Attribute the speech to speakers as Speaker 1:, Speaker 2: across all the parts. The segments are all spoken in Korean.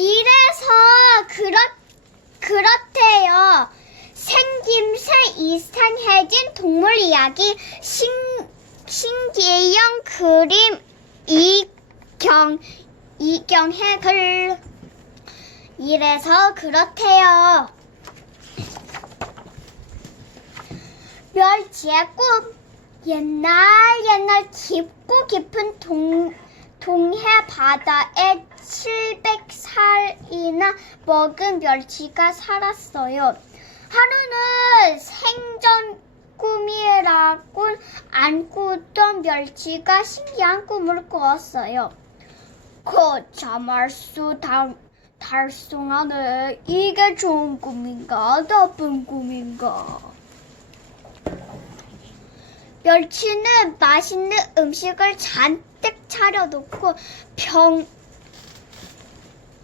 Speaker 1: 이래서 그렇, 그렇대요. 생김새 이상해진 동물 이야기 신, 신기영 그림 이경, 이경의 글. 이래서 그렇대요. 멸치의 꿈. 옛날 옛날 깊고 깊은 동, 동해 바다에 700살이나 먹은 멸치가 살았어요. 하루는 생전 꿈이라고 안 꾸던 멸치가 신기한 꿈을 꾸었어요. 거참할 수 달, 달성하네. 이게 좋은 꿈인가 나쁜 꿈인가? 멸치는 맛있는 음식을 잔뜩 차려놓고 병,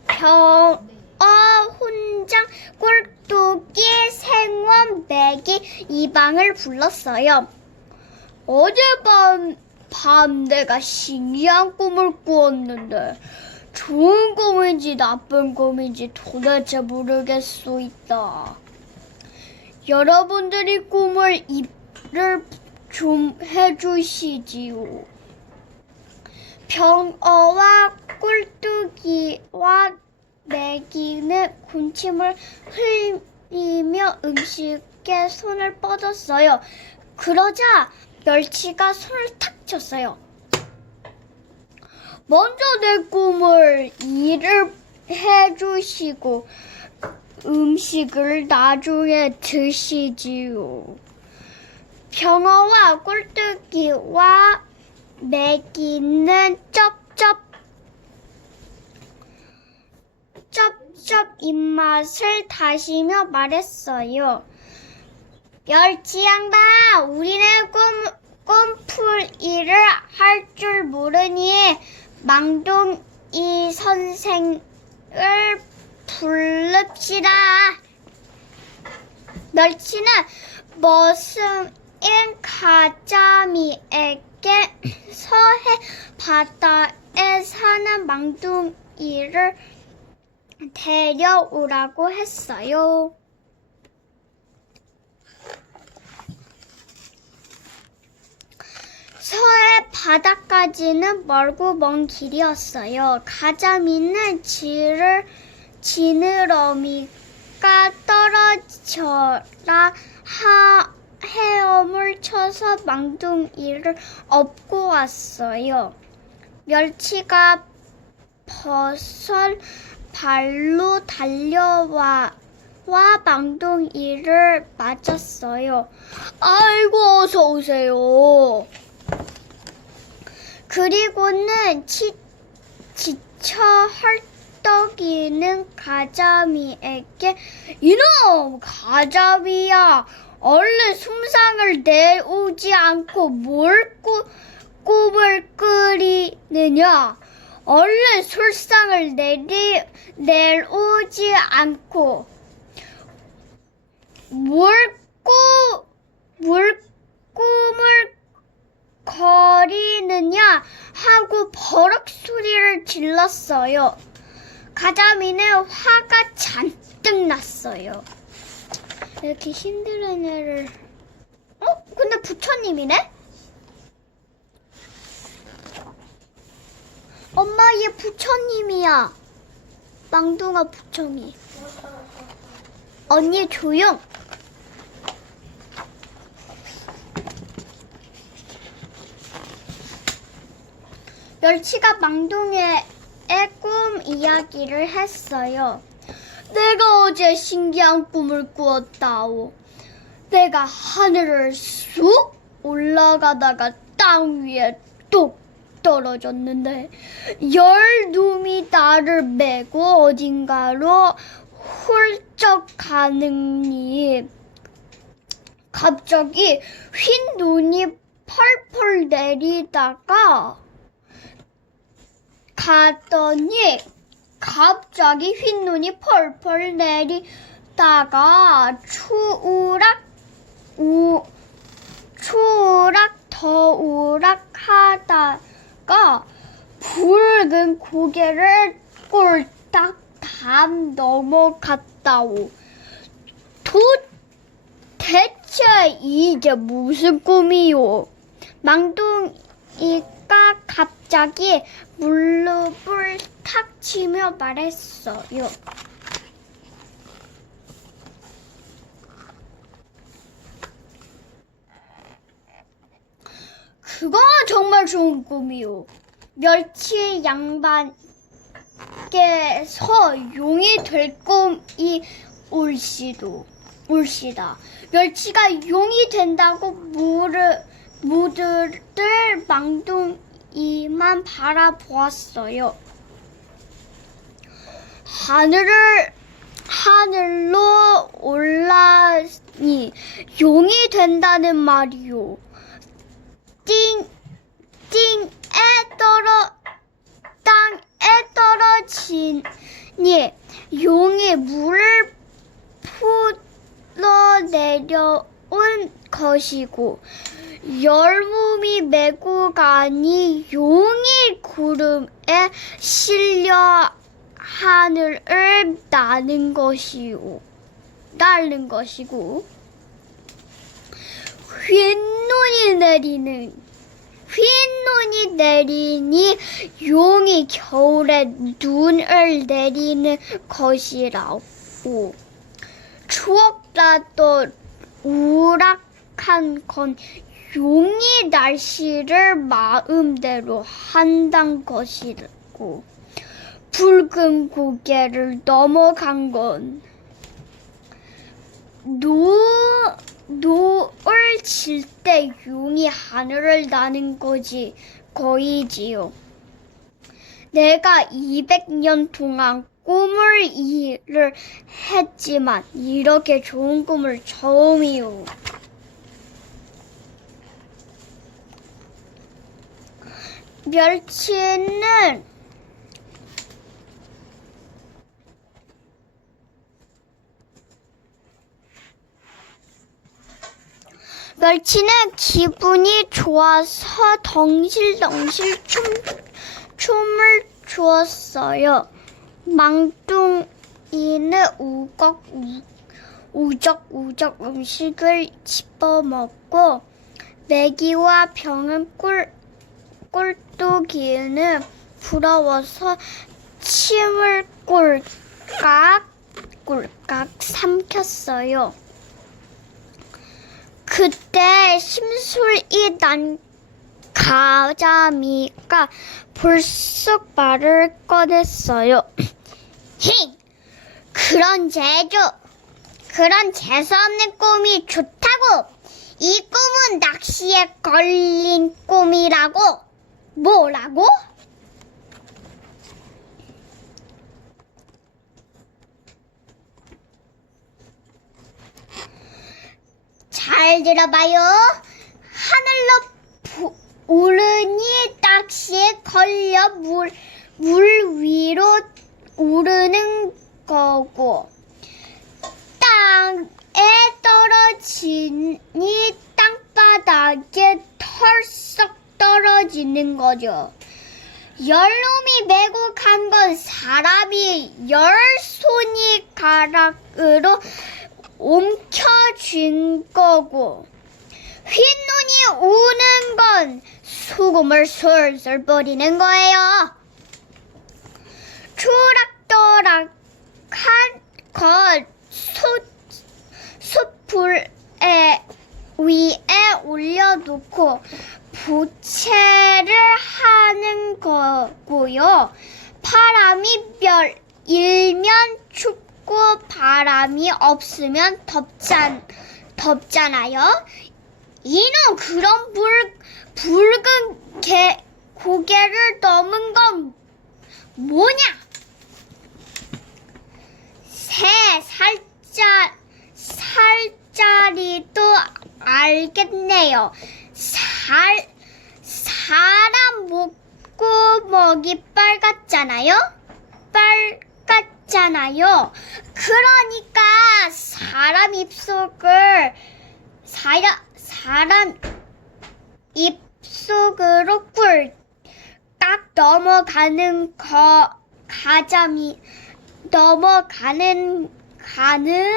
Speaker 1: 병, 어, 혼장, 꿀뚜기, 생원, 메기, 이방을 불렀어요. 어젯밤, 밤 내가 신기한 꿈을 꾸었는데, 좋은 꿈인지 나쁜 꿈인지 도대체 모르겠소이다. 여러분들이 꿈을 입을 좀 해주시지요. 병어와 꿀뚜기와 메기는 군침을 흘리며 음식에 손을 뻗었어요. 그러자 멸치가 손을 탁 쳤어요. 먼저 내 꿈을 일을 해주시고 음식을 나중에 드시지요. 병어와 꿀뚜기와 메기는 쩝쩝 쩝쩝 입맛을 다시며 말했어요. 멸치 양반, 우리는 꿈, 꿈풀 일을 할줄 모르니 망동이 선생을 부릅시다. 멸치는 머슴 인 가자미에게 서해 바다에 사는 망둥이를 데려오라고 했어요. 서해 바다까지는 멀고 먼 길이었어요. 가자미는 지를 지느러미가 떨어져라 하, 헤엄을 쳐서 망둥이를 업고 왔어요. 멸치가 버설 발로 달려와 와 망둥이를 맞았어요. 아이고 어서 오세요. 그리고는 치, 지쳐 헐떡이는 가자미에게 이놈 가자미야 얼른 숨상을 내오지 않고 뭘 꾸, 꿈을 끓이느냐 얼른 술상을 내리, 내오지 않고 뭘 꾸, 뭘 꿈을 거리느냐 하고 버럭 소리를 질렀어요. 가자미는 화가 잔뜩 났어요. 이렇게 애를 어? 근데 부처님이네? 엄마 얘 부처님이야. 망둥아 부처님. 언니 조용. 멸치가 망둥이의 꿈 이야기를 했어요. 내가 어제 신기한 꿈을 꾸었다오. 내가 하늘을 쑥 올라가다가 땅 위에 뚝 떨어졌는데 열 놈이 나를 메고 어딘가로 훌쩍 가느니 갑자기 흰 눈이 펄펄 내리다가 갔더니 갑자기 흰 눈이 펄펄 내리다가 추우락 우 추우락 더우락 하다가 붉은 고개를 꼴딱 밤 넘어갔다오. 도 대체 이게 무슨 꿈이요? 망둥이 가 갑자기 무릎을 탁 치며 말했어요. 그거 정말 좋은 꿈이요. 멸치 양반께서 용이 될 꿈이 올시도 올시다. 멸치가 용이 된다고 무르 모두들 망둥이만 바라보았어요. 하늘을 하늘로 올라니 용이 된다는 말이요. 띵, 띵에 떨어, 땅에 떨어지니 용이 물을 풀어 내려온 것이고, 열몸이 메고 가니 용이 구름에 실려 하늘을 나는 것이요. 나는 것이고, 흰눈이 내리는 흰눈이 내리니 용이 겨울에 눈을 내리는 것이라고 추억나도 우락한 건 용이 날씨를 마음대로 한단 것이고 붉은 고개를 넘어간 건 노, 노을 질때 용이 하늘을 나는 거지, 거이지요. 내가 200년 동안 꿈을 일을 했지만 이렇게 좋은 꿈을 처음이요. 멸치는 멸치는 기분이 좋아서 덩실덩실 춤, 춤을 추었어요. 망둥이는 우걱, 우, 우적우적 음식을 집어먹고 메기와 병은 꿀, 꿀 뚜기는 부러워서 침을 꿀깍 꿀깍 삼켰어요. 그때 심술이 난 가자미가 불쑥 말을 꺼냈어요. 히! 그런 재주, 그런 재수없는 꿈이 좋다고! 이 꿈은 낚시에 걸린 꿈이라고! 뭐라고? 잘 들어봐요. 하늘로 부- 오르니 낚시에 걸려 물, 물 위로 오르는 거고, 땅에 떨어지니 땅바닥에 털썩 떨어지는 거죠. 열놈이 메고 간 건 사람이 열 손이 가락으로 옮겨진 거고 흰눈이 우는 건 소금을 술술 뿌리는 거예요. 추락도락한 것 숯, 숯불에 위에 올려놓고 부채를 하는 거고요. 바람이 멸, 일면 춥고 바람이 없으면 덥잖, 덥잖아요. 이놈 그런 붉, 붉은 개, 고개를 넘은 건 뭐냐? 새 살짝 살짜리도 알겠네요. 살 사람 목구멍이 빨갛잖아요. 빨갛잖아요. 그러니까 사람 입속을 사야 사람 입속으로 꿀딱 넘어가는 거 가자미 넘어가는 가는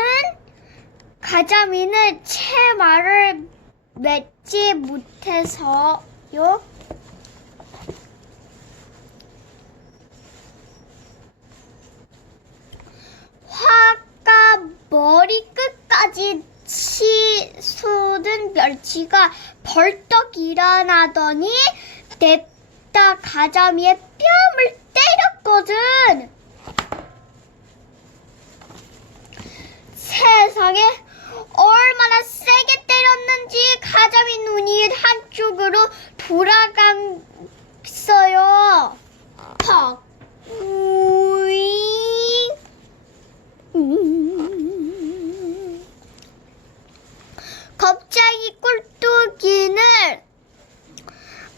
Speaker 1: 가자미는 채 말을 맺지 못해서요. 화가 머리 끝까지 치솟은 멸치가 벌떡 일어나더니 냅다 가자미의 뺨을 때렸거든. 세상에 얼마나 세게 때렸는지 가자미 눈이 한쪽으로 돌아갔어요. 퍽. 우잉. 음. 갑자기 꿀뚜기는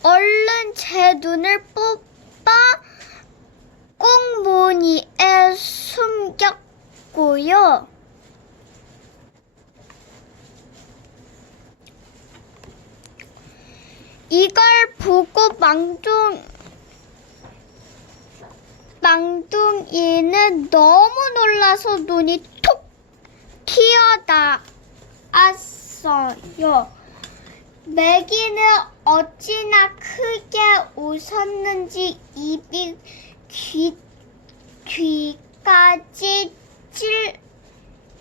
Speaker 1: 얼른 제 눈을 뽑아 꽁무니에 숨겼고요. 이걸 보고 망둥 망둥이는 너무 놀라서 눈이 톡 튀어나왔어요. 매기는 어찌나 크게 웃었는지 입이 귀, 귀까지 찔,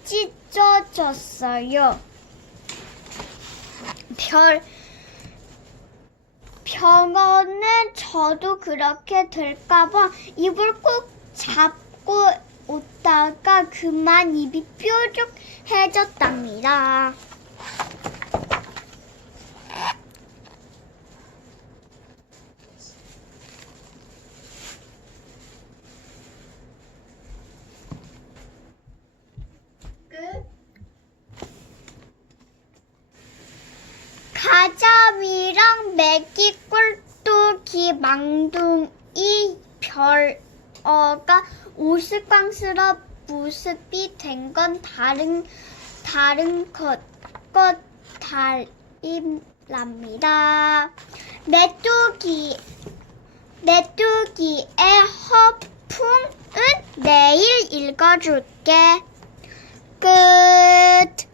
Speaker 1: 찢어졌어요. 별, 병원은 저도 그렇게 될까봐 입을 꼭 잡고 웃다가 그만 입이 뾰족해졌답니다. 끝. 가자미랑 메기 꿀뚜기 망둥이 별어가 우스꽝스럽 모습이 된 건 다른 다른 것것 달입랍니다. 메뚜기 메뚜기의 허풍은 내일 읽어줄게. 끝.